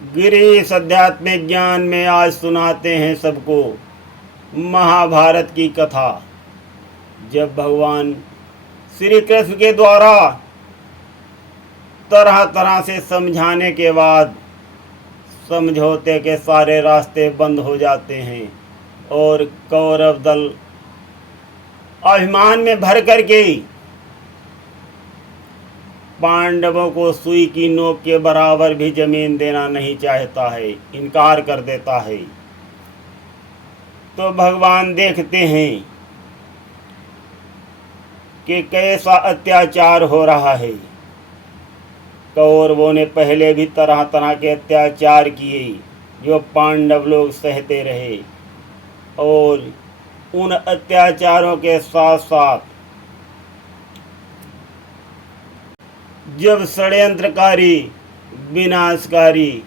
गिरीश आध्यात्मिक ज्ञान में आज सुनाते हैं सबको महाभारत की कथा। जब भगवान श्री कृष्ण के द्वारा तरह तरह से समझाने के बाद समझौते के सारे रास्ते बंद हो जाते हैं और कौरव दल अभिमान में भर करके पांडवों को सुई की नोक के बराबर भी जमीन देना नहीं चाहता है, इनकार कर देता है। तो भगवान देखते हैं कि कैसा अत्याचार हो रहा है। कौरवों ने पहले भी तरह तरह के अत्याचार किए जो पांडव लोग सहते रहे, और उन अत्याचारों के साथ साथ जब षड्यंत्रकारी, विनाशकारी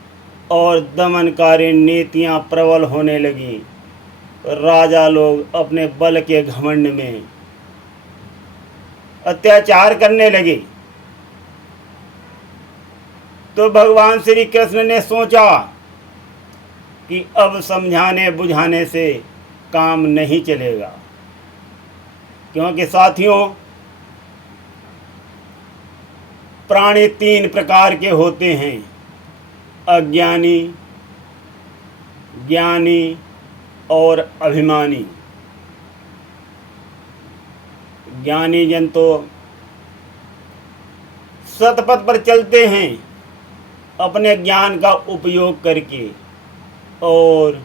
और दमनकारी नीतियां प्रबल होने लगी, राजा लोग अपने बल के घमंड में अत्याचार करने लगे। तो भगवान श्री कृष्ण ने सोचा कि अब समझाने बुझाने से काम नहीं चलेगा, क्योंकि साथियों, प्राणी तीन प्रकार के होते हैं: अज्ञानी, ज्ञानी और अभिमानी। ज्ञानी जन तो सतपथ पर चलते हैं अपने ज्ञान का उपयोग करके, और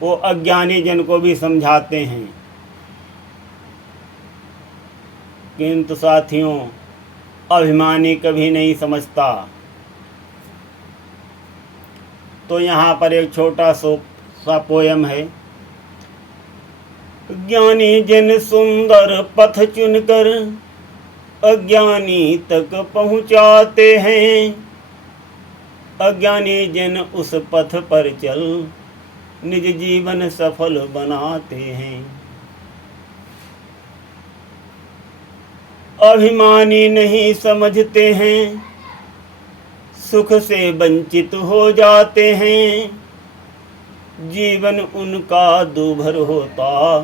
वो अज्ञानी जन को भी समझाते हैं। किंतु साथियों, अभिमानी कभी नहीं समझता। तो यहाँ पर एक छोटा सा पोयम है। ज्ञानी जन सुंदर पथ चुनकर अज्ञानी तक पहुँचाते हैं, अज्ञानी जन उस पथ पर चल निज जीवन सफल बनाते हैं। अभिमानी नहीं समझते हैं, सुख से वंचित हो जाते हैं, जीवन उनका दूभर होता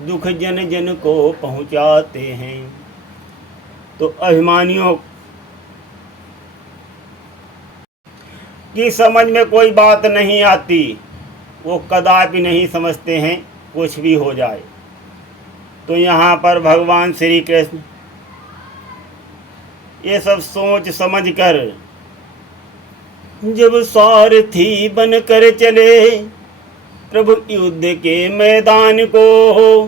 दुख जन जन को पहुंचाते हैं। तो अभिमानियों की समझ में कोई बात नहीं आती, वो कदापि नहीं समझते हैं कुछ भी हो जाए। तो यहाँ पर भगवान श्री कृष्ण ये सब सोच समझ कर जब सारथी बन कर चले प्रभु युद्ध के मैदान को,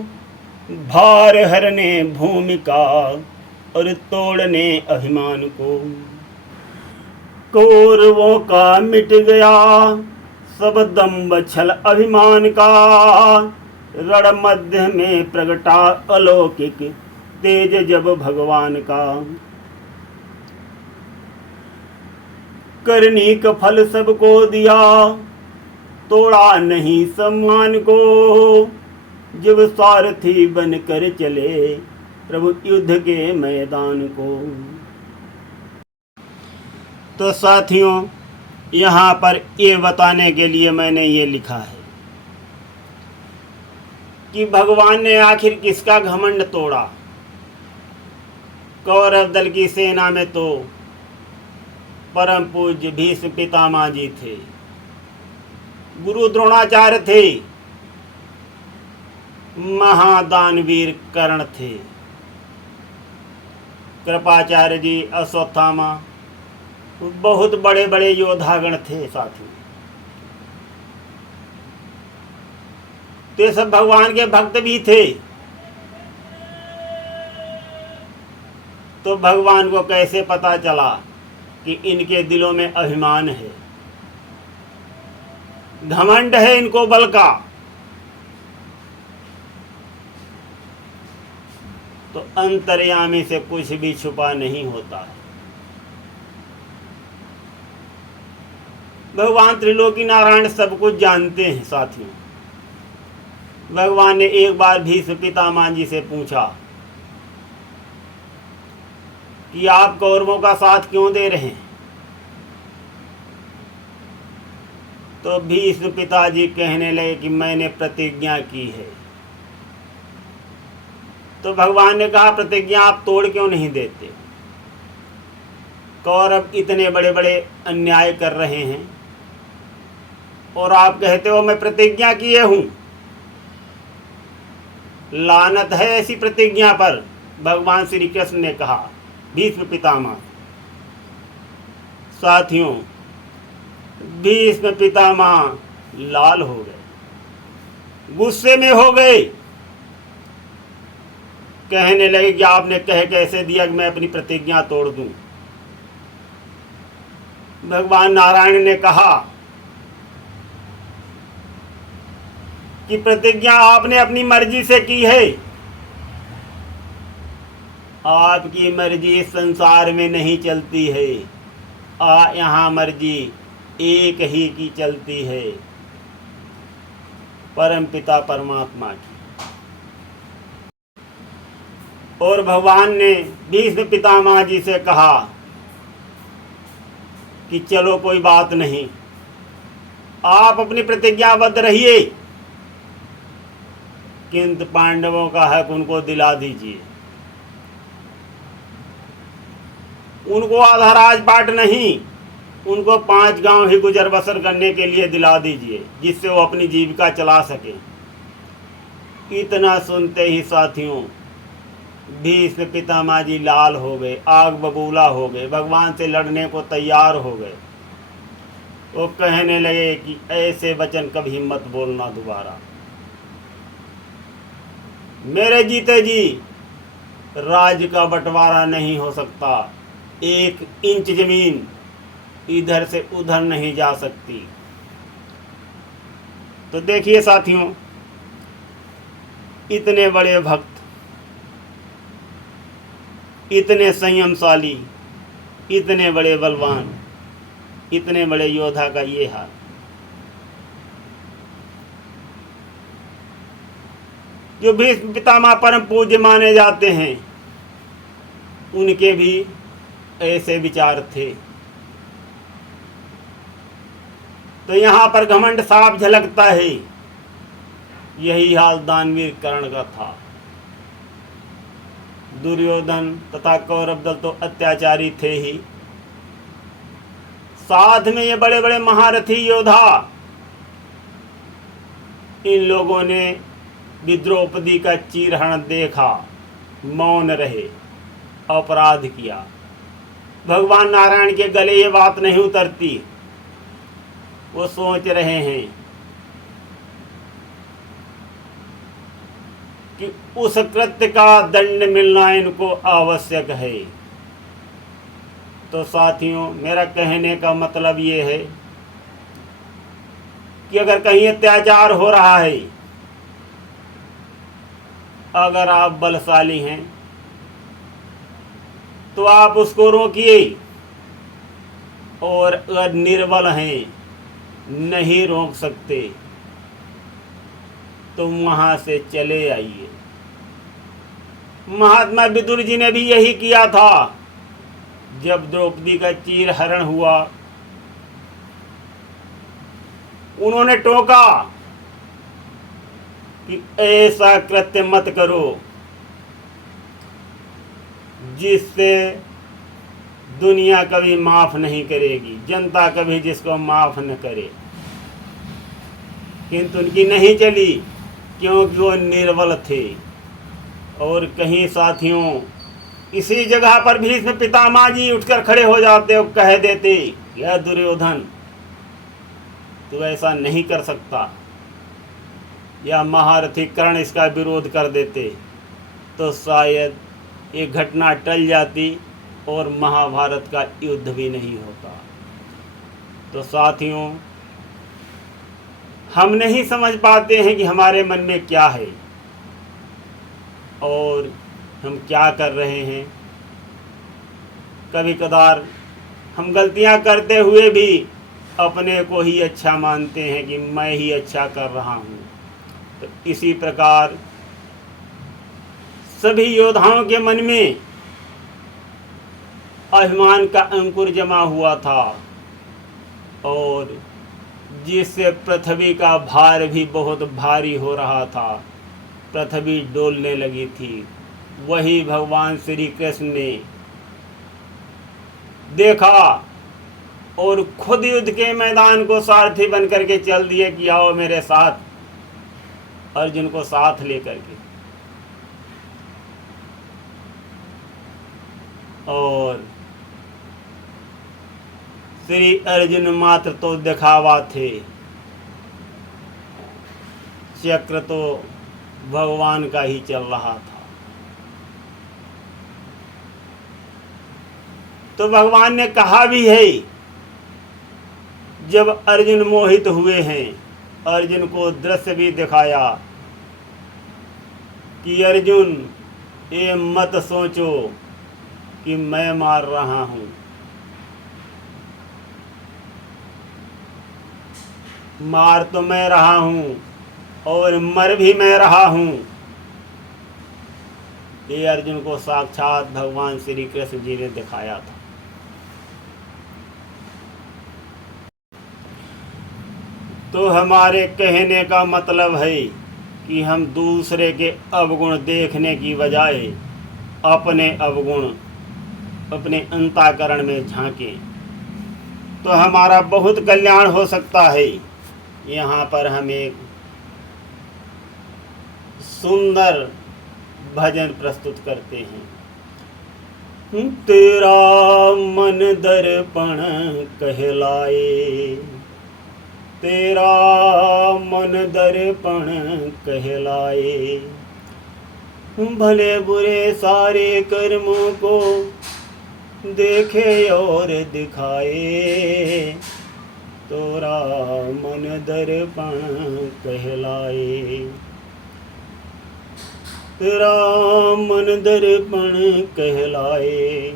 भार हरने भूमिका और तोड़ने अभिमान को, कौरवों का मिट गया सब दंभ छल अभिमान का, रण मध्य में प्रगटा अलौकिक तेज जब भगवान का, करनी का फल सबको दिया तोड़ा नहीं सम्मान को, जब सारथी बन कर चले प्रभु युद्ध के मैदान को। तो साथियों, यहाँ पर ये बताने के लिए मैंने ये लिखा है कि भगवान ने आखिर किसका घमंड तोड़ा। कौरव दल की सेना में तो परम पूज्य भीष्म पितामह जी थे, गुरु द्रोणाचार्य थे, महादानवीर कर्ण थे, कृपाचार्य जी, अश्वत्थामा, बहुत बड़े बड़े योद्धागण थे साथियों। तो सब भगवान के भक्त भी थे। तो भगवान को कैसे पता चला कि इनके दिलों में अभिमान है, घमंड है इनको बल का? तो अंतर्यामी से कुछ भी छुपा नहीं होता है। भगवान त्रिलोकी नारायण सब कुछ जानते हैं साथियों। भगवान ने एक बार भीष्म पितामह जी से पूछा कि आप कौरवों का साथ क्यों दे रहे हैं? तो भीष्म पिताजी कहने लगे कि मैंने प्रतिज्ञा की है। तो भगवान ने कहा प्रतिज्ञा आप तोड़ क्यों नहीं देते? कौरव इतने बड़े बड़े अन्याय कर रहे हैं और आप कहते हो मैं प्रतिज्ञा किए हूं। लानत है ऐसी प्रतिज्ञा पर, भगवान श्री कृष्ण ने कहा भीष्म पितामह। साथियों, भीष्म पितामह लाल हो गए, गुस्से में हो गए, कहने लगे कि आपने कह कैसे दिया कि मैं अपनी प्रतिज्ञा तोड़ दूं। भगवान नारायण ने कहा कि प्रतिज्ञा आपने अपनी मर्जी से की है, आपकी मर्जी इस संसार में नहीं चलती है, यहाँ मर्जी एक ही की चलती है, परम पिता परमात्मा की। और भगवान ने भीष्म पितामह जी से कहा कि चलो कोई बात नहीं, आप अपनी प्रतिज्ञाबद्ध रहिए, किंतु पांडवों का हक उनको दिला दीजिए। उनको आधा राजपाट नहीं, उनको 5 गांव ही गुजर बसर करने के लिए दिला दीजिए, जिससे वो अपनी जीविका चला सके। इतना सुनते ही साथियों भीष्म पितामह जी लाल हो गए, आग बबूला हो गए, भगवान से लड़ने को तैयार हो गए। वो कहने लगे कि ऐसे वचन कभी मत बोलना दोबारा। मेरे जीते जी राज्य का बंटवारा नहीं हो सकता, 1 इंच जमीन इधर से उधर नहीं जा सकती। तो देखिए साथियों, इतने बड़े भक्त, इतने संयमशाली, इतने बड़े बलवान, इतने बड़े योद्धा का ये हाल। जो भीष्म पितामह परम पूज्य माने जाते हैं, उनके भी ऐसे विचार थे। तो यहाँ पर घमंड साफ झलकता है। यही हाल दानवीर कर्ण का था। दुर्योधन तथा कौरव दल तो अत्याचारी थे ही, साथ में ये बड़े बड़े महारथी योद्धा, इन लोगों ने भी द्रौपदी का चीरहरण देखा, मौन रहे, अपराध किया। भगवान नारायण के गले ये बात नहीं उतरती। वो सोच रहे हैं कि उस कृत्य का दंड मिलना इनको आवश्यक है। तो साथियों, मेरा कहने का मतलब ये है कि अगर कहीं अत्याचार हो रहा है, अगर आप बलशाली हैं तो आप उसको रोकिए, और अगर निर्बल हैं, नहीं रोक सकते, तो वहां से चले आइए। महात्मा विदुर जी ने भी यही किया था। जब द्रौपदी का चीरहरण हुआ, उन्होंने टोका कि ऐसा कृत्य मत करो जिससे दुनिया कभी माफ नहीं करेगी, जनता कभी जिसको माफ न करे। किंतु उनकी नहीं चली, क्योंकि वो निर्बल थे। और कहीं साथियों, इसी जगह पर भीष्म पितामह जी उठकर खड़े हो जाते और कह देते, यह दुर्योधन तू ऐसा नहीं कर सकता, या महारथी कर्ण इसका विरोध कर देते, तो शायद ये घटना टल जाती और महाभारत का युद्ध भी नहीं होता। तो साथियों, हम नहीं समझ पाते हैं कि हमारे मन में क्या है और हम क्या कर रहे हैं। कभी कदार हम गलतियां करते हुए भी अपने को ही अच्छा मानते हैं कि मैं ही अच्छा कर रहा हूं। तो इसी प्रकार सभी योद्धाओं के मन में अभिमान का अंकुर जमा हुआ था, और जिससे पृथ्वी का भार भी बहुत भारी हो रहा था, पृथ्वी डोलने लगी थी, वही भगवान श्री कृष्ण ने देखा और खुद युद्ध के मैदान को सारथी बन करके चल दिए कि आओ मेरे साथ, अर्जुन को साथ लेकर के। और श्री अर्जुन मात्र तो दिखावा थे, चक्र तो भगवान का ही चल रहा था। तो भगवान ने कहा भी है, जब अर्जुन मोहित हुए हैं, अर्जुन को दृश्य भी दिखाया कि अर्जुन ये मत सोचो कि मैं मार रहा हूं, मार तो मैं रहा हूं और मर भी मैं रहा हूं। ये अर्जुन को साक्षात भगवान श्री कृष्ण जी ने दिखाया था। तो हमारे कहने का मतलब है कि हम दूसरे के अवगुण देखने की बजाय अपने अवगुण अपने अंतःकरण में झांकें, तो हमारा बहुत कल्याण हो सकता है। यहाँ पर हम एक सुंदर भजन प्रस्तुत करते हैं। तेरा मन दर्पण कहलाए, तेरा मन दर्पण कहलाए, भले बुरे सारे कर्मों को देखे और दिखाए, तोरा मन दर्पण कहलाए, तेरा मन दर्पण कहलाए।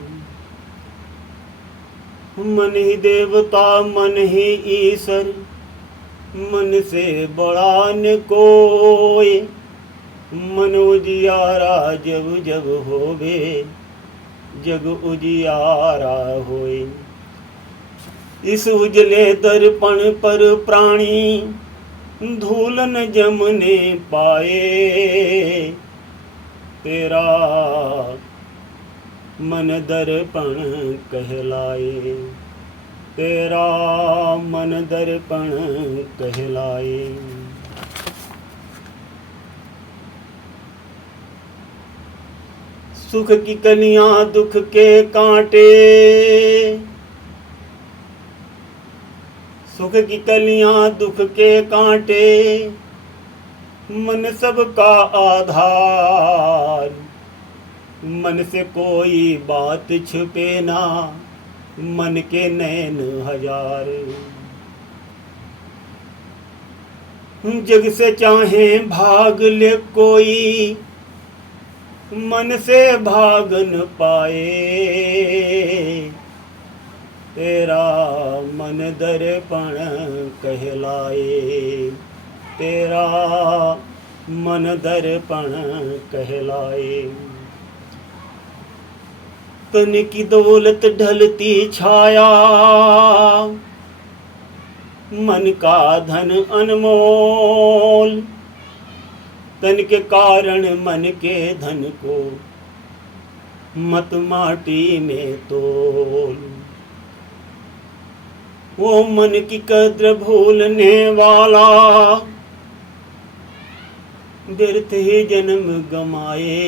मन ही देवता मन ही ईश्वर, मन से बड़ा न कोई, मन उजियारा जब जब होवे, जग उजियारा होए। इस उजले दर्पण पर प्राणी धूल न जमने पाए, तेरा मन दर्पण कहलाए, तेरा मन दर्पण कहलाए। सुख की कलियां दुख के कांटे, सुख की कलियां दुख के कांटे, मन सबका आधार, मन से कोई बात छुपे ना, मन के नैन हजार। जग से चाहे भाग ले कोई, मन से भाग न पाए, तेरा मन दर्पण कहलाए, तेरा मन दर्पण कहलाए। तन की दौलत ढलती छाया, मन का धन अनमोल, तन के कारण मन के धन को मत माटी में तोल। वो मन की कद्र भूलने वाला, व्यर्थ ही जन्म गमाए,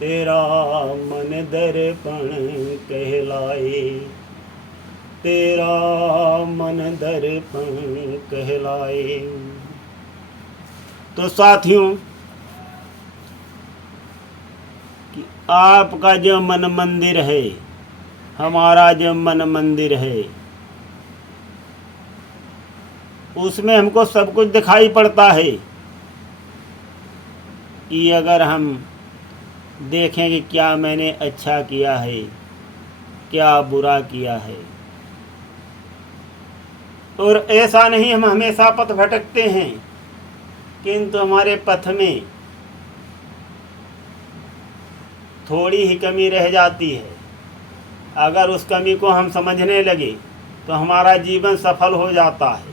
तेरा मन दर्पण कहलाए, तेरा मन दर्पण कहलाए। तो साथियों, कि आपका जो मन मंदिर है, हमारा जो मन मंदिर है, उसमें हमको सब कुछ दिखाई पड़ता है कि अगर हम देखें कि क्या मैंने अच्छा किया है, क्या बुरा किया है। और ऐसा नहीं हम हमेशा पथ भटकते हैं, किंतु हमारे पथ में थोड़ी ही कमी रह जाती है। अगर उस कमी को हम समझने लगे तो हमारा जीवन सफल हो जाता है।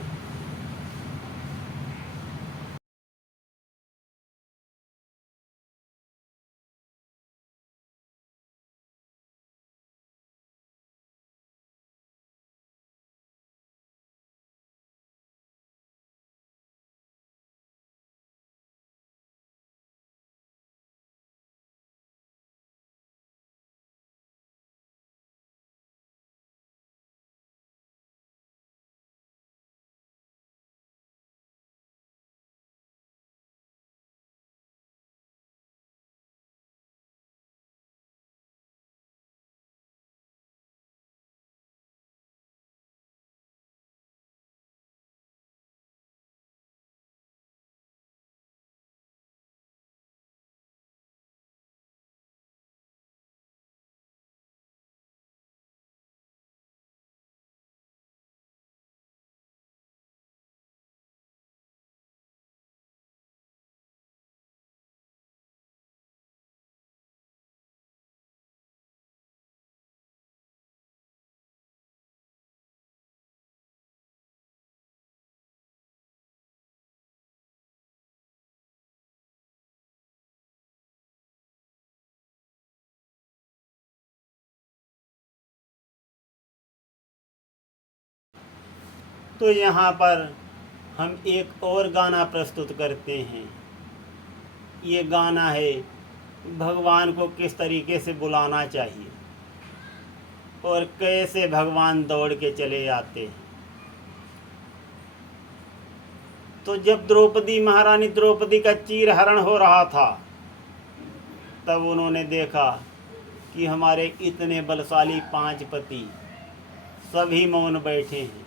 तो यहाँ पर हम एक और गाना प्रस्तुत करते हैं। ये गाना है भगवान को किस तरीके से बुलाना चाहिए और कैसे भगवान दौड़ के चले आते हैं। तो जब द्रौपदी महारानी द्रौपदी का चीरहरण हो रहा था, तब उन्होंने देखा कि हमारे इतने बलशाली 5 पति सभी मौन बैठे हैं,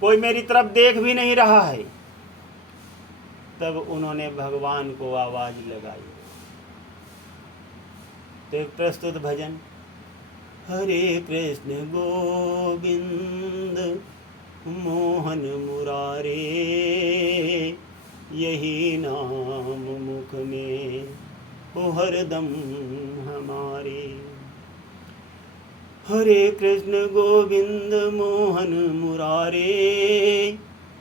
कोई मेरी तरफ देख भी नहीं रहा है। तब उन्होंने भगवान को आवाज लगाई। तो एक प्रस्तुत भजन, हरे कृष्ण गोविंद मोहन मुरारे, यही नाम मुख में हो हरदम हमारे। हरे कृष्ण गोविंद मोहन मुरारे,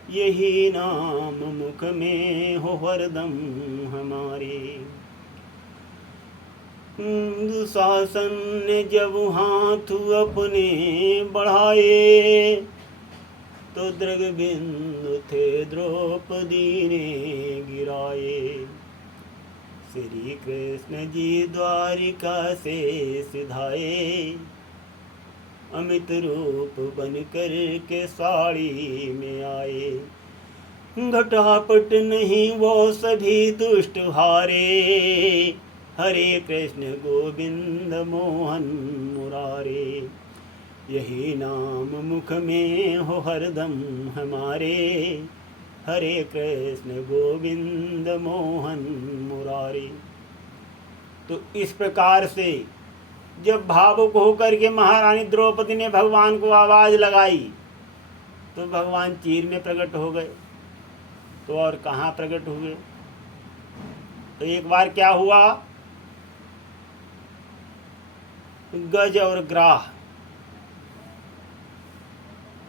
यही नाम मुख में हो हरदम हमारे। दुशासन ने जब हाथ अपने बढ़ाए, तो दृगबिंदु थे द्रौपदी ने गिराए। श्री कृष्ण जी द्वारिका से सिधाए, अमित रूप बन कर के साड़ी में आए। घटापट नहीं वो सभी दुष्ट हारे, हरे कृष्ण गोविंद मोहन मुरारे, यही नाम मुख में हो हरदम हमारे। हरे कृष्ण गोविंद मोहन मुरारे। तो इस प्रकार से जब भावुक होकर के महारानी द्रौपदी ने भगवान को आवाज लगाई, तो भगवान चीर में प्रकट हो गए। तो और कहाँ प्रकट हुए? तो एक बार क्या हुआ, गज और ग्राह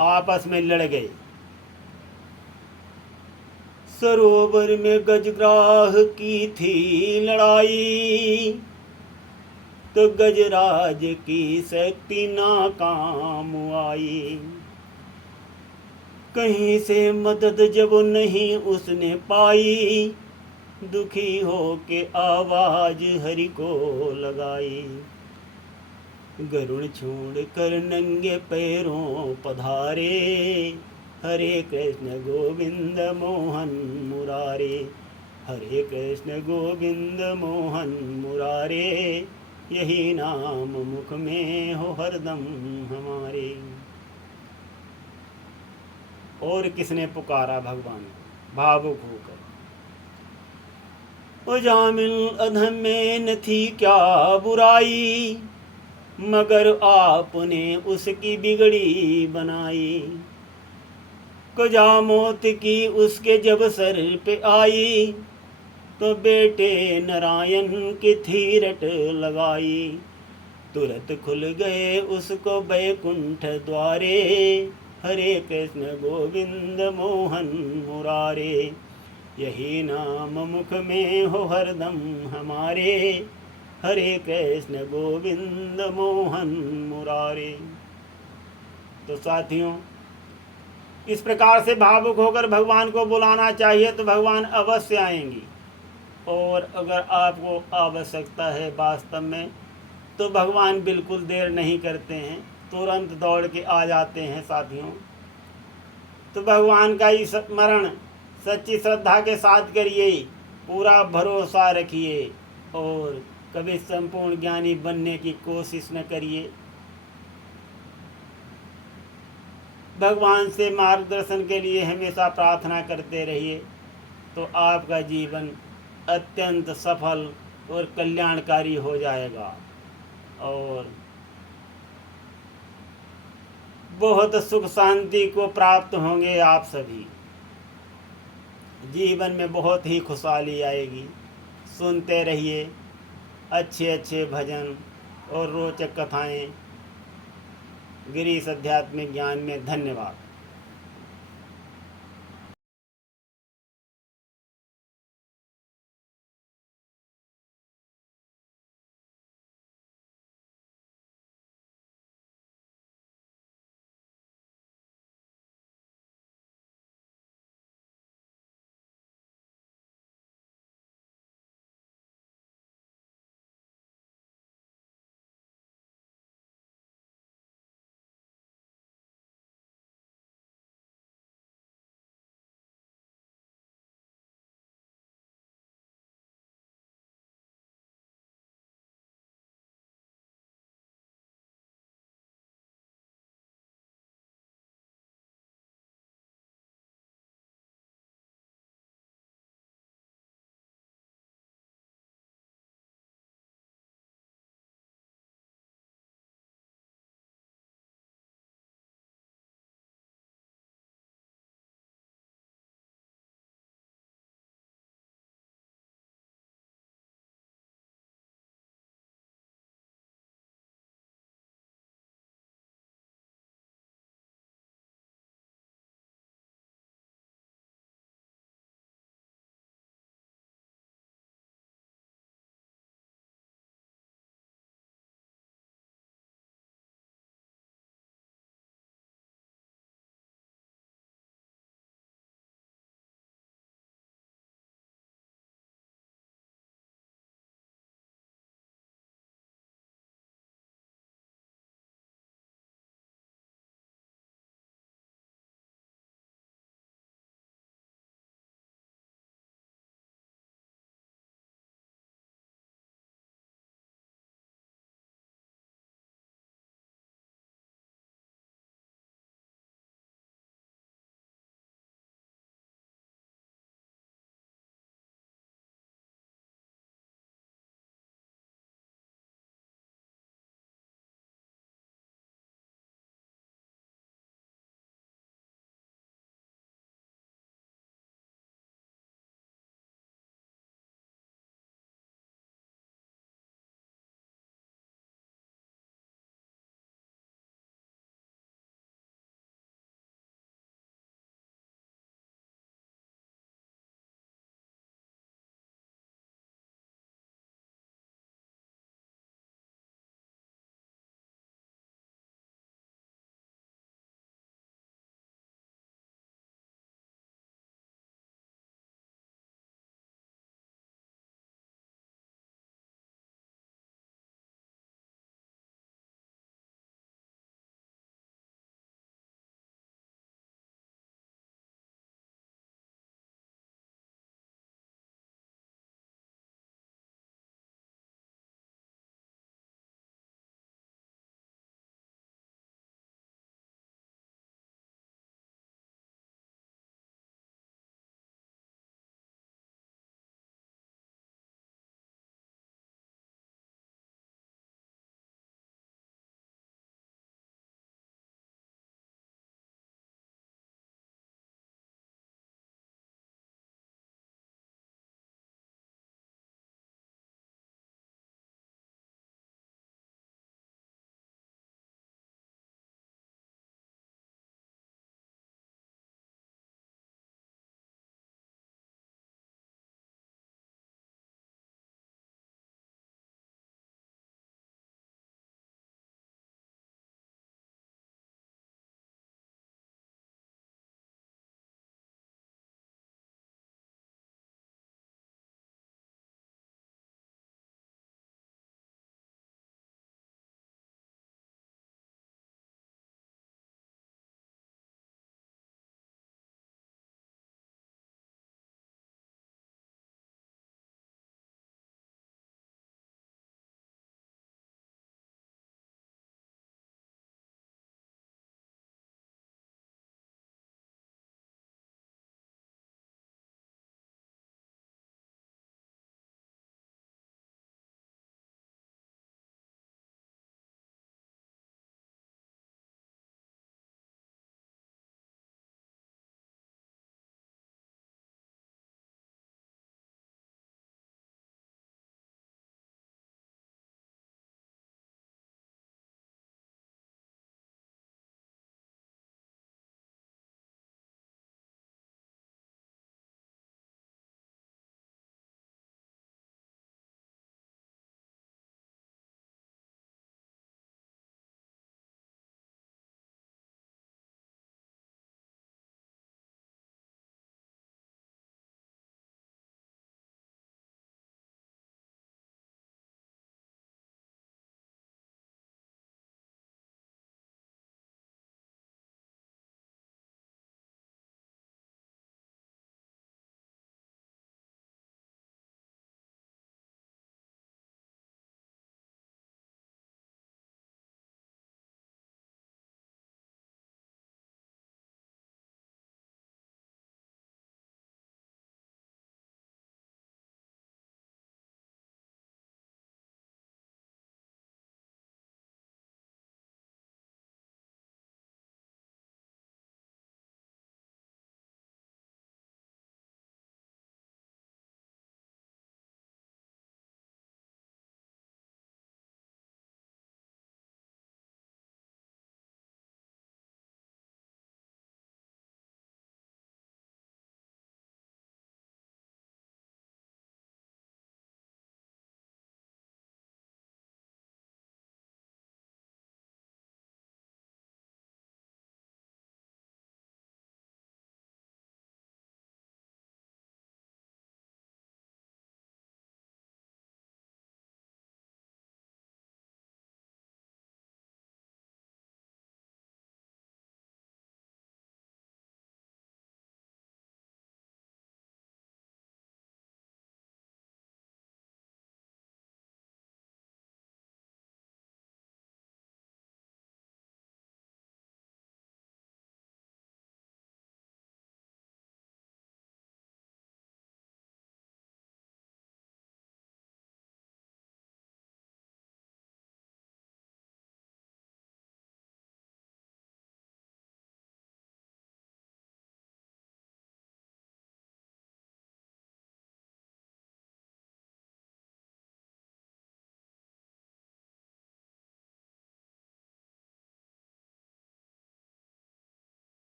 आपस में लड़ गए। सरोवर में गजग्राह की थी लड़ाई, तो गजराज की शक्ति नाकाम आई। कहीं से मदद जब नहीं उसने पाई, दुखी हो के आवाज हरि को लगाई। गरुड़ छोड़ कर नंगे पैरों पधारे, हरे कृष्ण गोविंद मोहन मुरारे, हरे कृष्ण गोविंद मोहन मुरारे, यही नाम मुख में हो हरदम हमारे। और किसने पुकारा भगवान को भावुक होकर? ओ जामिल अधम में न थी क्या बुराई, मगर आपने उसकी बिगड़ी बनाई। कजा मौत की उसके जब सर पे आई, तो बेटे नारायण की थी रट लगाई। तुरत खुल गए उसको बैकुंठ द्वारे, हरे कृष्ण गोविंद मोहन मुरारे। यही नाम मुख में हो हरदम हमारे, हरे कृष्ण गोविंद मोहन मुरारे। तो साथियों, इस प्रकार से भावुक होकर भगवान को बुलाना चाहिए तो भगवान अवश्य आएंगी। और अगर आपको आवश्यकता है वास्तव में तो भगवान बिल्कुल देर नहीं करते हैं, तुरंत दौड़ के आ जाते हैं साथियों। तो भगवान का ही स्मरण सच्ची श्रद्धा के साथ करिए, पूरा भरोसा रखिए और कभी संपूर्ण ज्ञानी बनने की कोशिश न करिए। भगवान से मार्गदर्शन के लिए हमेशा प्रार्थना करते रहिए, तो आपका जीवन अत्यंत सफल और कल्याणकारी हो जाएगा और बहुत सुख शांति को प्राप्त होंगे आप सभी। जीवन में बहुत ही खुशहाली आएगी। सुनते रहिए अच्छे अच्छे भजन और रोचक कथाएं गिरीश आध्यात्मिक ज्ञान में। धन्यवाद।